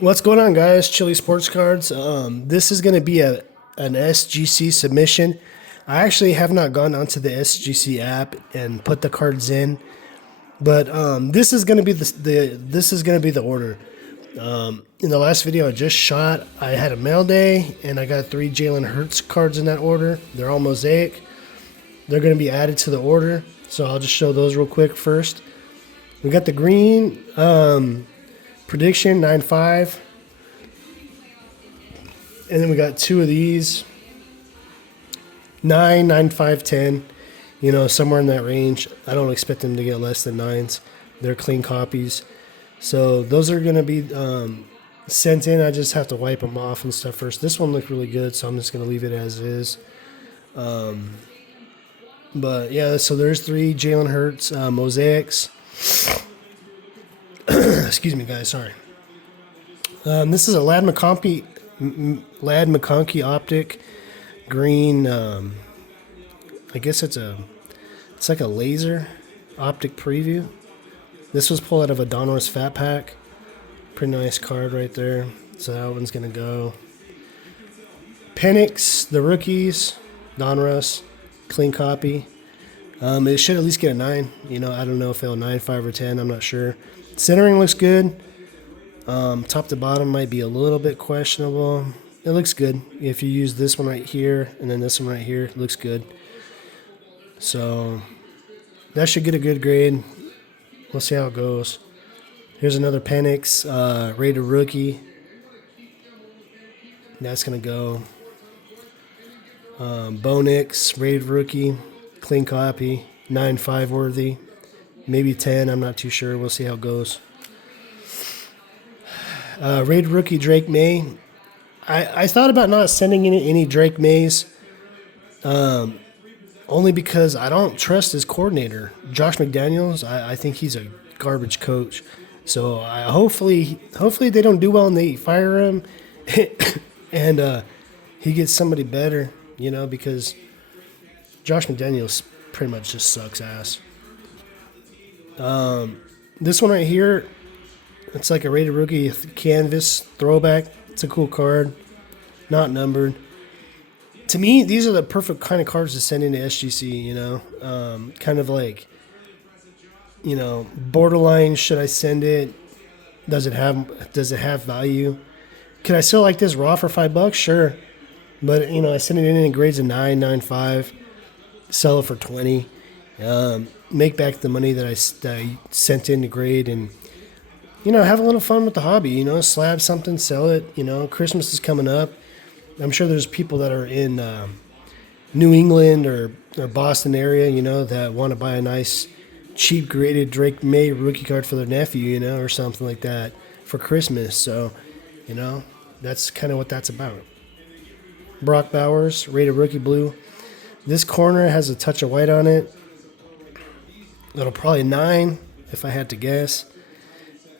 What's going on, guys? Chili Sports Cards. This is going to be an SGC submission. I actually have not gone onto the SGC app and put the cards in, but this is going to be this is going to be the order. In the last video I just shot, I had a mail day and I got 3 Jalen Hurts cards in that order. They're all mosaic. They're going to be added to the order, so I'll just show those real quick first. We got the green. Prediction 9-5, and then we got 2 of these 9, 9, 5, 10. You know, somewhere in that range. I don't expect them to get less than 9s. They're clean copies, so those are going to be sent in. I just have to wipe them off and stuff first. This one looked really good, so I'm just going to leave it as is. But yeah, so there's 3 Jalen Hurts mosaics. Excuse me, guys. Sorry. This is a Lad McConkey optic green. I guess it's like a laser optic preview. This was pulled out of a Donruss Fat Pack. Pretty nice card right there. So that one's gonna go. Penix, the rookies, Donruss, clean copy. It should at least get a 9. You know, I don't know if it'll 9, 5, or 10. I'm not sure. Centering looks good. Top to bottom might be a little bit questionable. It looks good. If you use this one right here and then this one right here, it looks good. So that should get a good grade. We'll see how it goes. Here's another Penix, rated rookie. That's going to go. Bonix, rated rookie, clean copy, 9.5 worthy. Maybe 10, I'm not too sure. We'll see how it goes. Rated rookie Drake May. I thought about not sending any Drake Mays, only because I don't trust his coordinator, Josh McDaniels. I think he's a garbage coach. So hopefully they don't do well and they fire him, and he gets somebody better. You know, because Josh McDaniels pretty much just sucks ass. This one right here, it's like a rated rookie canvas throwback. It's a cool card, not numbered. To me, these are the perfect kind of cards to send into SGC. You know, kind of like, you know, borderline. Should I send it? Does it have value? Could I still like this raw for $5? Sure, but you know, I send it in grades of 9, 9.5, sell it for 20. Make back the money that I sent in to grade, and you know, have a little fun with the hobby. You know, slab something, sell it. You know, Christmas is coming up. I'm sure there's people that are in New England or Boston area, you know, that want to buy a nice, cheap graded Drake May rookie card for their nephew, you know, or something like that for Christmas. So, you know, that's kind of what that's about. Brock Bowers, rated rookie blue. This corner has a touch of white on it. It'll probably 9 if I had to guess.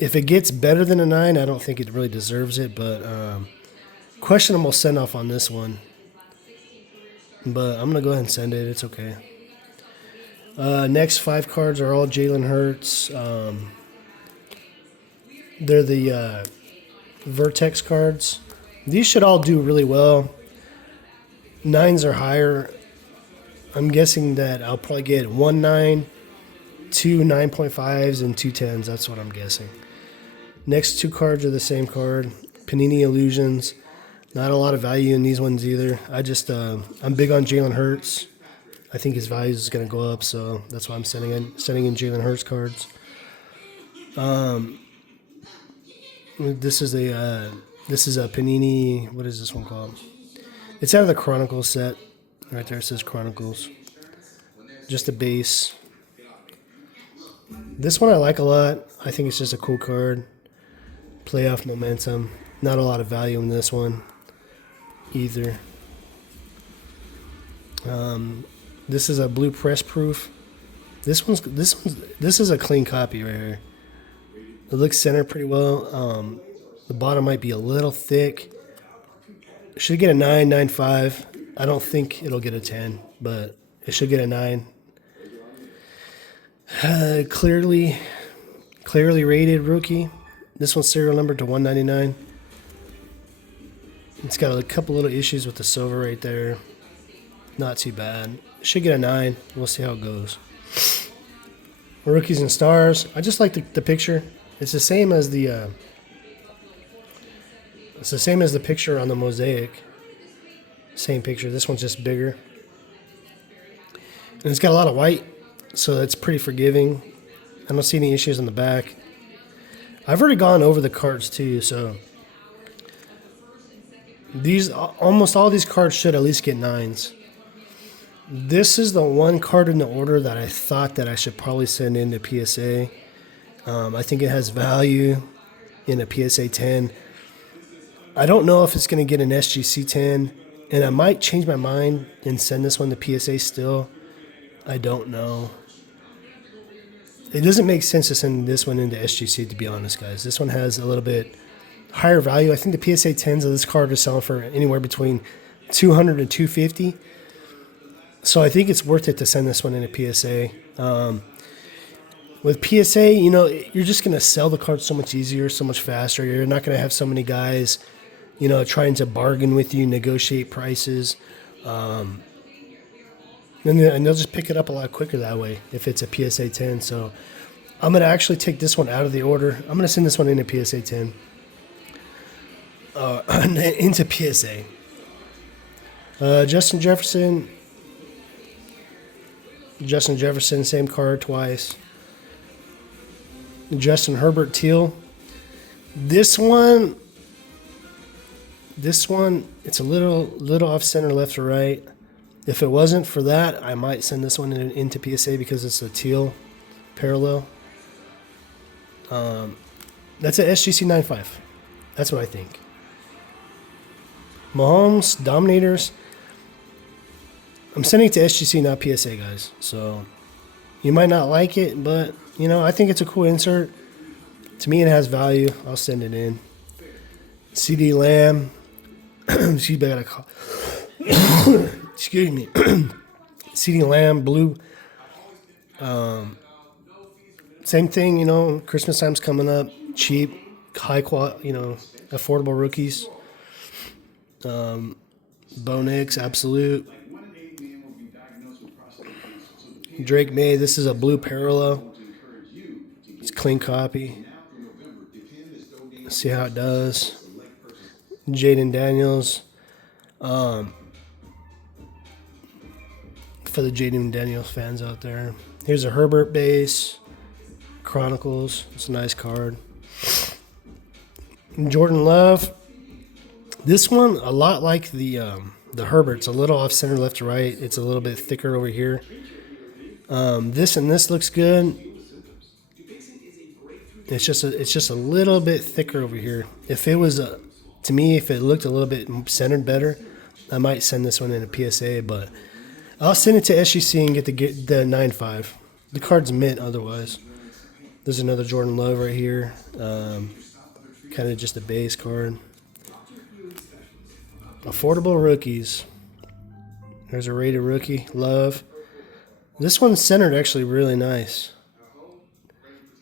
If it gets better than a 9, I don't think it really deserves it, but questionable send off on this one. But I'm going to go ahead and send it. It's okay. Next 5 cards are all Jalen Hurts. They're the Vertex cards. These should all do really well. 9s are higher. I'm guessing that I'll probably get 1 9, 2 9.5s, and 2 10s. That's what I'm guessing. Next 2 cards are the same card. Panini Illusions. Not a lot of value in these ones either. I'm big on Jalen Hurts. I think his value is going to go up, so that's why I'm sending in Jalen Hurts cards. This is a Panini. What is this one called? It's out of the Chronicles set. Right there it says Chronicles. Just a base. This one I like a lot. I think it's just a cool card. Playoff momentum. Not a lot of value in this one either. This is a blue press proof. This is a clean copy right here. It looks centered pretty well. The bottom might be a little thick. Should get a 9, 9.5. I don't think it'll get a 10, but it should get a 9. Clearly rated rookie. This one's serial numbered to 199. It's got a couple little issues with the silver right there. Not too bad. Should get a 9. We'll see how it goes. Rookies and Stars. I just like the picture. It's the same as the picture on the Mosaic. Same picture. This one's just bigger. And it's got a lot of white, so that's pretty forgiving. I don't see any issues on the back. I've already gone over the cards too, so almost all these cards should at least get 9s. This is the one card in the order that I thought that I should probably send into PSA. I think it has value in a PSA 10. I don't know if it's going to get an SGC 10, and I might change my mind and send this one to PSA still. I don't know. It doesn't make sense to send this one into SGC, to be honest, guys. This one has a little bit higher value. I think the PSA 10s of this card are selling for anywhere between $200 and $250. So I think it's worth it to send this one into PSA. With PSA, you know, you're just going to sell the card so much easier, so much faster. You're not going to have so many guys, you know, trying to bargain with you, negotiate prices. And they'll just pick it up a lot quicker that way if it's a PSA 10. So I'm going to actually take this one out of the order. I'm going to send this one into PSA 10. Into PSA. Justin Jefferson, same card twice. Justin Herbert teal. This one, it's a little off center, left or right. If it wasn't for that, I might send this one into PSA because it's a teal parallel. That's an SGC 9.5. That's what I think. Mahomes, Dominators. I'm sending it to SGC, not PSA, guys. So you might not like it, but, you know, I think it's a cool insert. To me, it has value. I'll send it in. CD Lamb. Excuse me, I gotta call. Excuse me. CD Lamb, blue. Same thing, you know, Christmas time's coming up. Cheap, high quality, you know, affordable rookies. Bo Nix, Absolute. Drake May, this is a blue parallel. It's a clean copy. Let's see how it does. Jaden Daniels. For the Jaden Daniels fans out there. Here's a Herbert base. Chronicles. It's a nice card. Jordan Love. This one, a lot like the Herbert. It's a little off center, left to right. It's a little bit thicker over here. This looks good. It's just a little bit thicker over here. If it was to me, if it looked a little bit centered better, I might send this one in a PSA. But I'll send it to SGC and get the 9.5. The card's mint otherwise. There's another Jordan Love right here. Kind of just a base card. Affordable rookies. There's a rated rookie, Love. This one's centered actually really nice.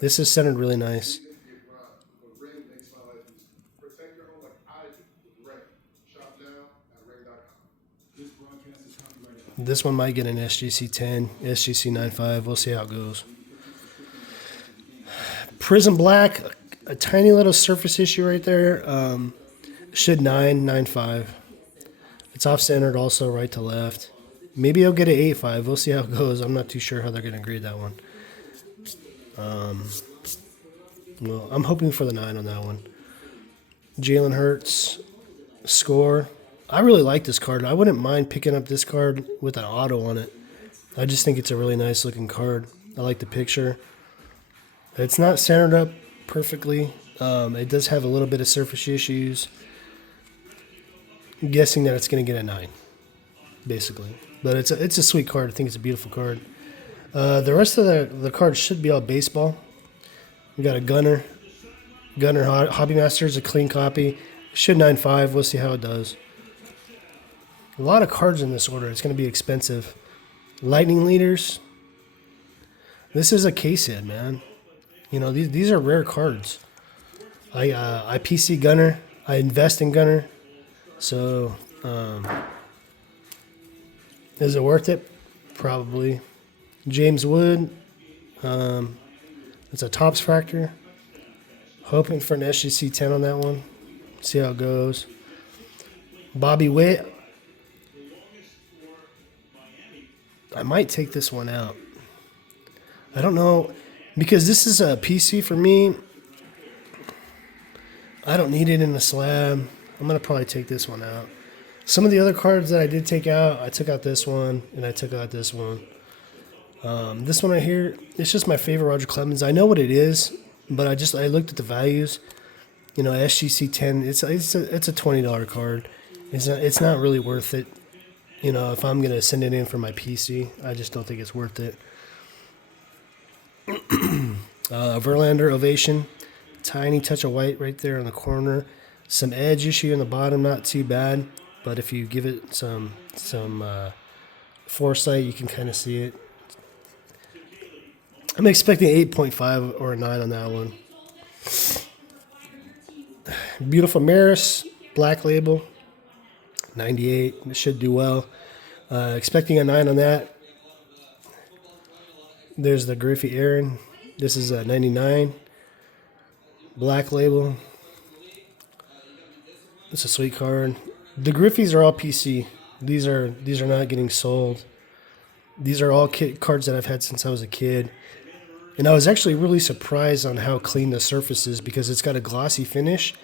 This is centered really nice. This one might get an SGC 10, SGC 9.5. We'll see how it goes. Prism Black, a tiny little surface issue right there. Should 9.5. It's off-centered also, right to left. Maybe I'll get an 8.5. We'll see how it goes. I'm not too sure how they're going to grade that one. Well, I'm hoping for the 9 on that one. Jalen Hurts, score. I really like this card. I wouldn't mind picking up this card with an auto on it. I just think it's a really nice looking card. I like the picture. It's not centered up perfectly. It does have a little bit of surface issues. I'm guessing that it's going to get a 9, basically. But it's a sweet card. I think it's a beautiful card. The rest of the cards should be all baseball. We got a Gunner Hobby Masters, a clean copy. Should 9.5. We'll see how it does. A lot of cards in this order. It's going to be expensive. Lightning Leaders. This is a case hit, man. You know, these are rare cards. I PC Gunner. I invest in Gunner. So, is it worth it? Probably. James Wood. It's a Tops Fractor. Hoping for an SGC 10 on that one. See how it goes. Bobby Witt. I might take this one out. I don't know. Because this is a PC for me. I don't need it in a slab. I'm going to probably take this one out. Some of the other cards that I did take out, I took out this one, and I took out this one. This one right here, it's just my favorite Roger Clemens. I know what it is, but I looked at the values. You know, SGC 10, it's a $20 card. It's not really worth it. You know, if I'm going to send it in for my PC, I just don't think it's worth it. Verlander Ovation. Tiny touch of white right there on the corner. Some edge issue in the bottom, not too bad. But if you give it some foresight, you can kind of see it. I'm expecting 8.5 or a 9 on that one. Beautiful Maris, black label, 98. It should do well. Expecting a 9 on that. There's the Griffey Aaron. This is a 99. Black label. It's a sweet card. The Griffies are all PC. These are not getting sold. These are all cards that I've had since I was a kid. And I was actually really surprised on how clean the surface is because it's got a glossy finish.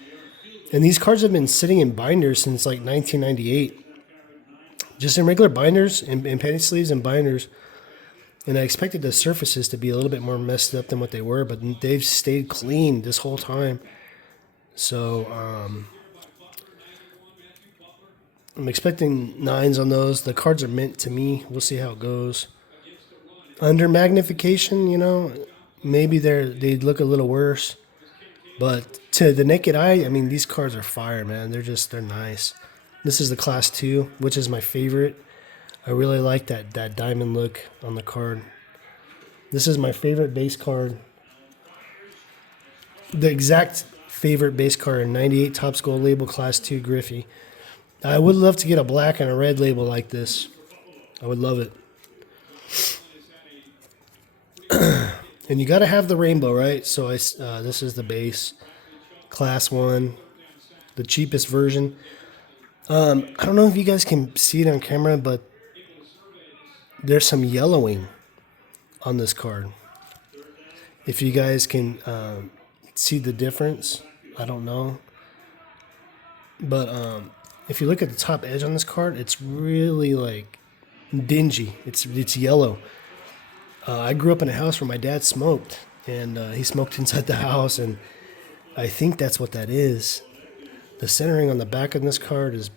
And these cards have been sitting in binders since like 1998. Just in regular binders, in penny sleeves and binders. And I expected the surfaces to be a little bit more messed up than what they were, but they've stayed clean this whole time. So I'm expecting 9s on those. The cards are mint to me. We'll see how it goes. Under magnification, you know, maybe they'd look a little worse. But to the naked eye, I mean, these cards are fire, man. They're nice. This is the Class 2, which is my favorite. I really like that diamond look on the card. This is my favorite base card. The exact favorite base card, 98 Topps Gold label Class 2 Griffey. I would love to get a black and a red label like this. I would love it. And you got to have the rainbow, right? So this is the base, Class 1, the cheapest version. I don't know if you guys can see it on camera, but there's some yellowing on this card. If you guys can see the difference, I don't know. But if you look at the top edge on this card, it's really like dingy. It's yellow. I grew up in a house where my dad smoked, and he smoked inside the house, and I think that's what that is. The centering on the back of this card is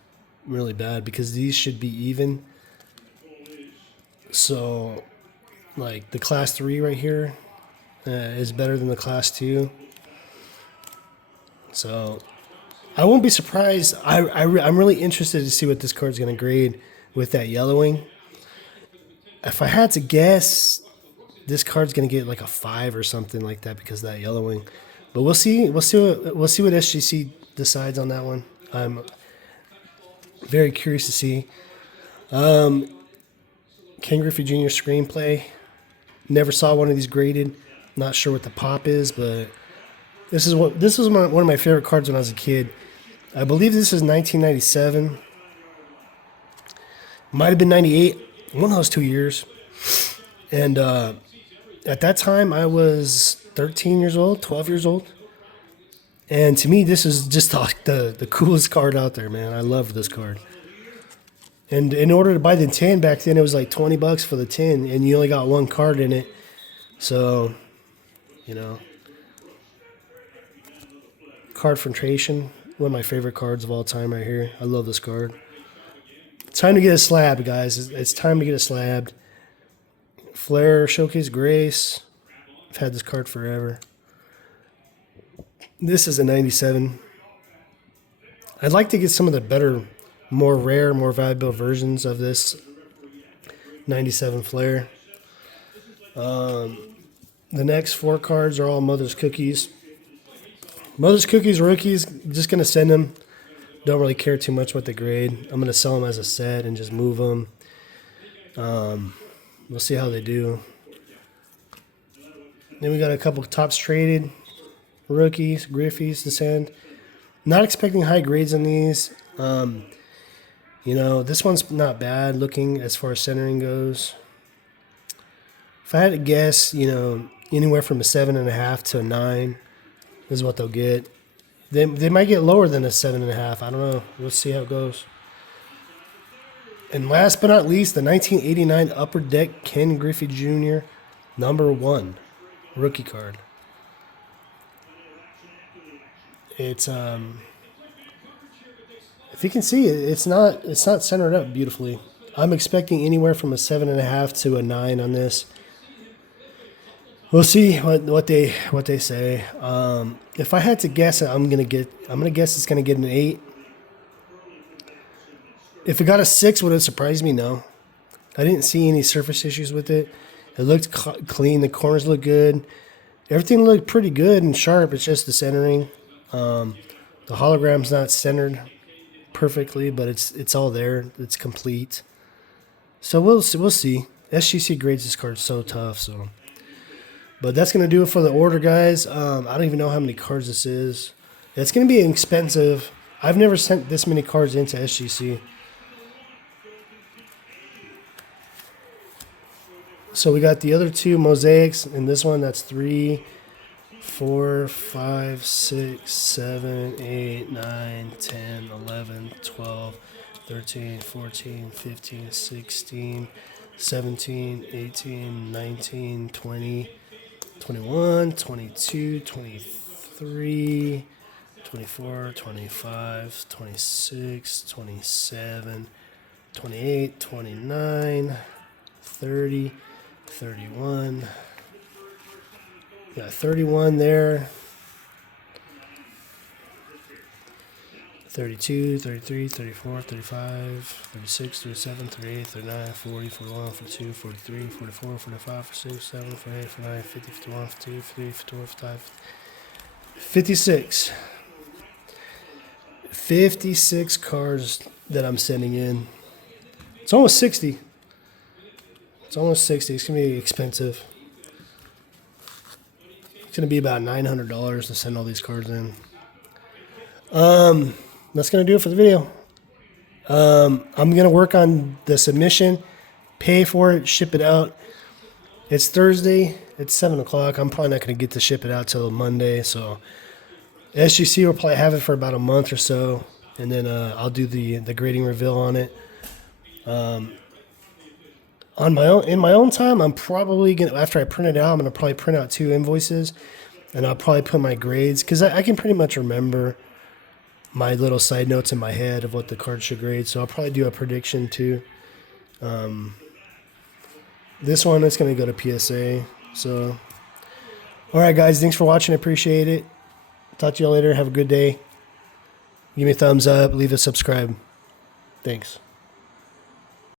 really bad because these should be even. So, like the Class 3 right here is better than the Class 2. So, I won't be surprised. I'm really interested to see what this card's going to grade with that yellowing. If I had to guess, this card's going to get like a 5 or something like that because of that yellowing. But we'll see. We'll see what SGC decides on that one. I'm very curious to see. Ken Griffey Jr. screenplay. Never saw one of these graded. Not sure what the pop is, but this was one of my favorite cards when I was a kid. I believe this is 1997. Might have been 98. One of those 2 years. And at that time, I was 13 years old, 12 years old. And to me, this is just like the coolest card out there, man. I love this card. And in order to buy the tin back then, it was like $20 for the tin, and you only got one card in it. So, you know. Card Filtration, one of my favorite cards of all time right here. I love this card. It's time to get a slab, guys. It's time to get a slab. Flair Showcase Grace. I've had this card forever. This is a 97. I'd like to get some of the better, more rare, more valuable versions of this 97 Flair. The next 4 cards are all Mother's Cookies. Mother's Cookies rookies, just going to send them. Don't really care too much what they grade. I'm going to sell them as a set and just move them. We'll see how they do. Then we got a couple Topps traded rookies, Griffies to send. Not expecting high grades on these. This one's not bad looking as far as centering goes. If I had to guess, anywhere from a 7.5 to a 9 is what they'll get. They might get lower than a 7.5. I don't know. We'll see how it goes. And last but not least, the 1989 Upper Deck Ken Griffey Jr. #1 rookie card. It's if you can see it, it's not centered up beautifully. I'm expecting anywhere from a 7.5 to a 9 on this. We'll see what they say. If I had to guess, I'm gonna guess it's gonna get an 8. If it got a 6, would it surprise me? No. I didn't see any surface issues with it. It looked clean. The corners looked good. Everything looked pretty good and sharp. It's just the centering. The hologram's not centered perfectly, but it's all there. It's complete. So we'll see. SGC grades this card so tough. But that's gonna do it for the order, guys. I don't even know how many cards this is. It's gonna be expensive. I've never sent this many cards into SGC. So we got the other 2 mosaics, and this one that's 3, 4, 5, 6, 7, 8, 9, 10, 11, 12, 13, 14, 15, 16, 17, 18, 19, 20, 21, 22, 23, 24, 25, 26, 27, 28, 29, 30, 31. Got 31 there. 32, 33, 34, 35, 36, 37, 38, 39, 40, 41, 42, 43, 44, 45, 46, 47, 48, 49, 50, 51, 52, 53, 54, 55, 56. 56 cards that I'm sending in. It's almost 60. It's almost 60. It's going to be expensive. It's going to be about $900 to send all these cards in. That's going to do it for the video. I'm going to work on the submission, pay for it, ship it out. It's Thursday. It's 7 o'clock. I'm probably not going to get to ship it out till Monday. So SGC will probably have it for about a month or so. And then I'll do the grading reveal on it. In my own time, I'm probably going to, after I print it out, I'm going to probably print out 2 invoices. And I'll probably put my grades. Because I can pretty much remember my little side notes in my head of what the card should grade. So I'll probably do a prediction too. This one is going to go to PSA. So, all right, guys, thanks for watching. I appreciate it. Talk to you all later. Have a good day. Give me a thumbs up. Leave a subscribe. Thanks.